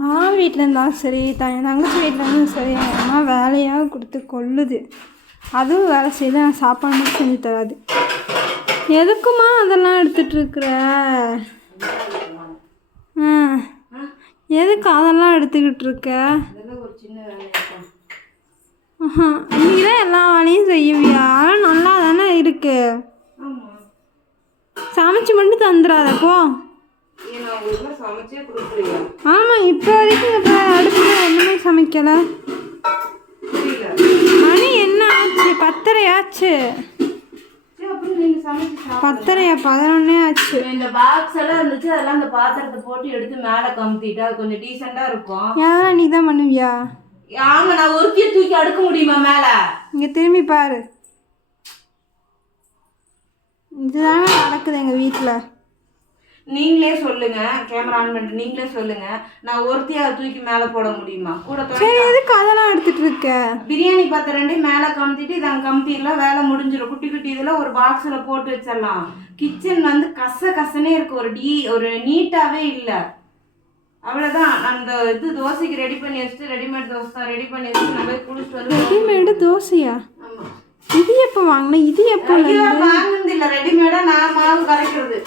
நான் வீட்டில் இருந்தாலும் சரி தங்கச்சி வீட்டில் இருந்தாலும் சரி எங்கள் அம்மா வேலையாக கொடுத்து கொள்ளுது. அதுவும் வேலை செய்து நான் சாப்பாடு மட்டும் செஞ்சு தராது. எதுக்குமா அதெல்லாம் எடுத்துகிட்ருக்குற? எதுக்கு அதெல்லாம் எடுத்துக்கிட்டு இருக்க? நீ தான் எல்லா வேலையும் செய்வியா? நல்லா தானே இருக்கு. சமைச்சு மட்டும் தந்துடாதப்போ. ஆமாம், இப்போ வரைக்கும் இப்போ அடுப்புல ஒன்றுமே சமைக்கலை. மணி என்ன ஆச்சு? 10:30 ஆச்சு. 10:30 11 ஆச்சு. இந்த பாக்ஸ் எல்லாம் இருந்துச்சு, அதெல்லாம் அந்த பாத்திரத்தை போட்டு எடுத்து மேலே கமுத்திட்டா கொஞ்சம் டீசெண்டா இருக்கும். யாரா நீ தான் பண்ணுவியா? ஆமா, நான் ஒருத்தியை தூக்கி அடுக்க முடியுமா மேல? இங்க திரும்பி பாரு. இதுதாங்க நடக்குது எங்க வீட்டுல. நீங்களே சொல்லுங்க, கேமரா ஆன் பண்ணிட்டு நீங்களே சொல்லுங்க, நான் ஒருத்தியா தூக்கி மேல போட முடியுமா? கூட சரி, எதுக்கு அதெல்லாம் எடுத்துட்டு இருக்க? பிரியாணி பாத்திரம் 2 மேல கமுத்திட்டு இதான் கமுத்திடலாம், வேலை முடிஞ்சிடும். குட்டி குட்டி இதுல ஒரு பாக்ஸ்ல போட்டு வச்சிடலாம். கிச்சன் வந்து கசனே இருக்கு, ஒரு நீட்டாவே இல்லை. அவ்வளோதான். அந்த இது தோசைக்கு ரெடி பண்ணி வச்சுட்டு, ரெடிமேட் தோசை தான் ரெடி பண்ணி வச்சுட்டு நம்ம போய் குளிச்சுட்டு வந்து. ரெடிமேடு தோசையா? ஆமாம். இது எப்போ வாங்கின? இது எப்போ வாங்கினது இல்லை, ரெடிமேடாக நான் மாவு கரைக்கிறது.